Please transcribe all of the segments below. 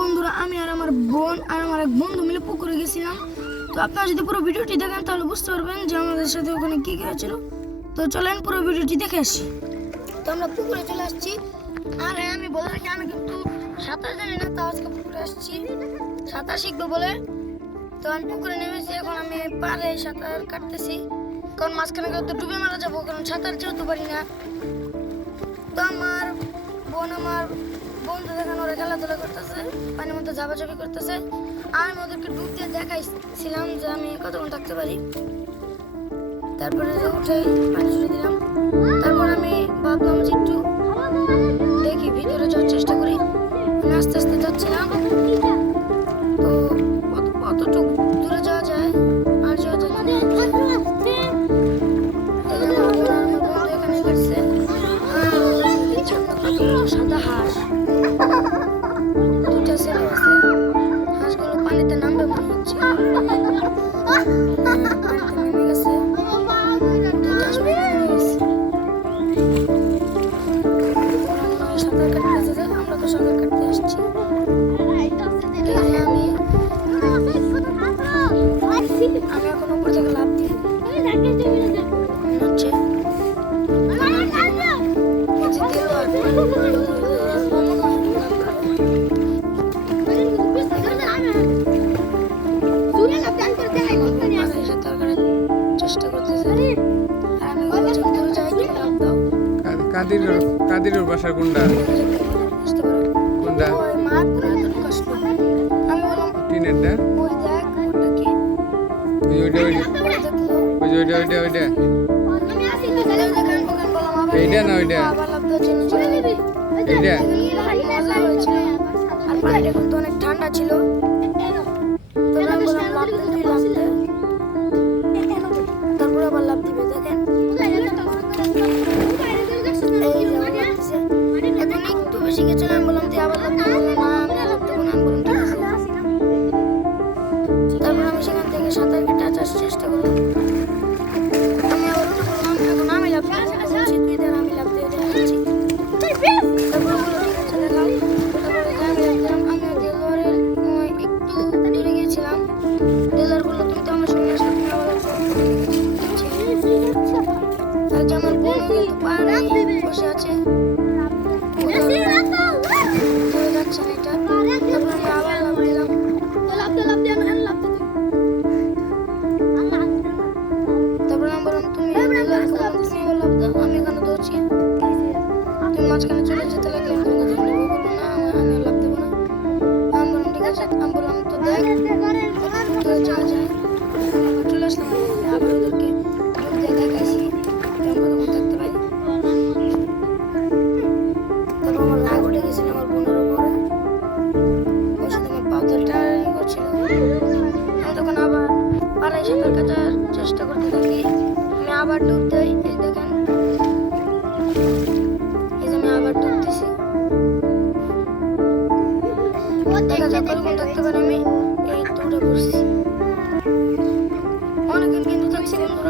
বন্ধুরা, আমি আর আমার বোন আর আমার এক বন্ধু মিলে পুকুরে গেছিলাম। তো আপনারা যদি পুরো ভিডিওটি দেখেন, তাহলে বুঝতে পারবেন যে আমাদের সাথে ওখানে কি কি হয়েছিল। তো চলেন পুরো ভিডিওটি দেখে আসি। তো আমরা পুকুরে চলে আসছি। আর, আমি বলে রাখি, আমি কিন্তু সাঁতার জানি না তো আজকে পুকুরে আসছি। সাঁতার শিখব বলে। তো আমি পুকুরে নেমেছি, এখন আমি পারে সাঁতার কাটতেছি। কারণ মাঝখানে তো ডুবে মারা যাব, কারণ সাঁতার যেহেতু পারি না। তো আমার বোন আমার বন্ধু দেখানো, ওরা খেলাধুলা করতেছে, পানির মধ্যে ঝাপাঝাপি করতেছে। আমি ওদেরকে ডুব দিয়ে দেখাইছিলাম যে আমি কতক্ষণ থাকতে পারি। তারপরে উঠে পানি ছুড়ে দিলাম। তারপর আমি ভাবলাম যে 你长得好。কাদির কাদির বাসার কোনটা কোনটা কি ওই ওইটা ওইটা ওইটা ওইটা ওইটা এইটা না ওইটা? আর পানিটা কিন্তু অনেক ঠান্ডা ছিল তারপর। এখন সাঁতার কাটার চেষ্টা করতে থাকি। আমি আবার ডুব দেই, এই দেখেন। এই যে আমি আবার ডুব দিছি। দেখা যাক, কতক্ষণ থাকতে পারি আমি। এই উঠে পড়ছি। অনেকক্ষণ কিন্তু থাকছি বন্ধুরা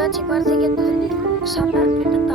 আমরা একটু দূরে। আছি পার থেকে সাঁতার কেটে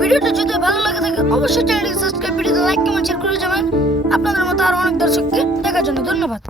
ভিডিওটা যদি ভালো লাগে থাকে, অবশ্যই চ্যানেলটিকে সাবস্ক্রাইব ভিডিওতে লাইক কমেন্ট শেয়ার করে যাবেন। আপনাদের মতো আরও অনেক দর্শককে দেখার জন্য ধন্যবাদ।